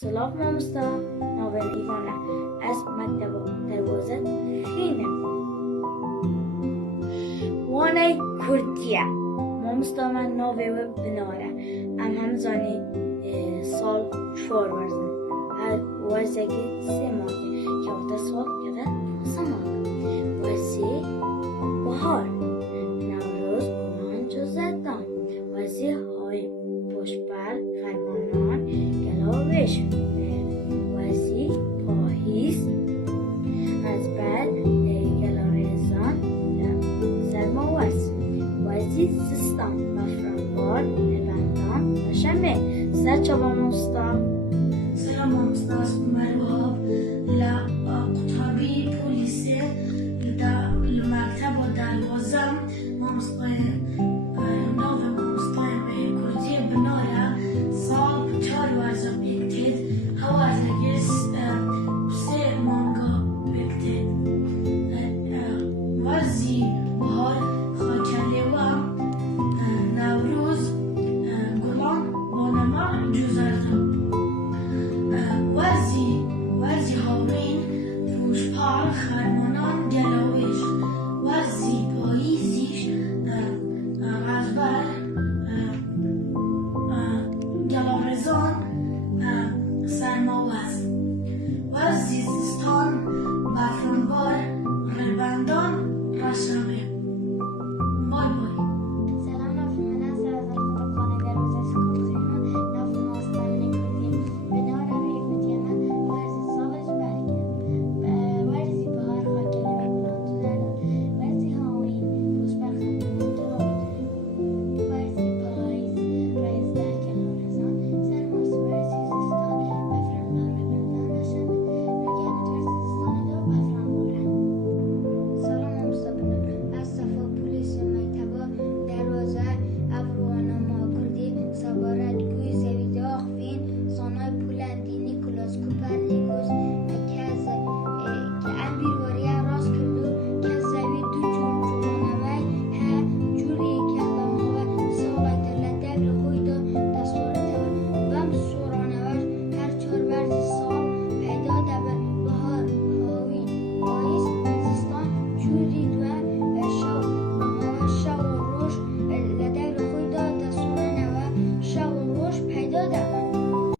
سلاف مامۆستا ناوێن ئیڤانە ئەس مەکتەبە دەروازە خینم وانەی کورتیە مامۆستامان ناوێوە بنارە ئەم هەمزانی ساڵ 4 وەرزن هەر وەرزێکی 3 مانگە کەواتە ساڵ کەوە 5 مانگ وەرزی بەهار نەورۆز گومان جوزەتان وەرزی های پشتبەر خەرمانان گەلاوێش وەرزی پاییز ئەزبەر گەلاڕێزان سەرماوەز وەرزی زستان بەفرانبار لەبەندان بەشەمێ سەرچاوە